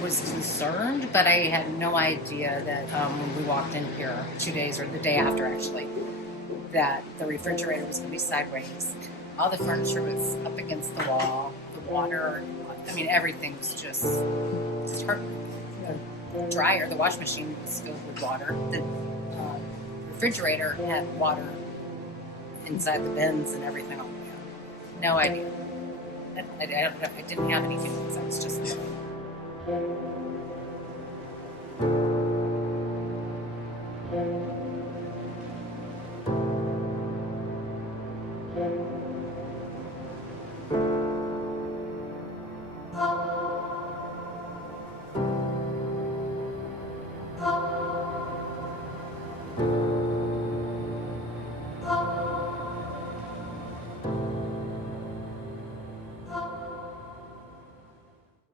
was concerned, but I had no idea that when we walked in here 2 days or the day after actually, that the refrigerator was going to be sideways. All the furniture was up against the wall. The water, I mean, everything was just hard. The dryer, the wash machine was filled with water. The refrigerator had water inside the bins and everything on there. No idea. I didn't have any feelings. I was just there.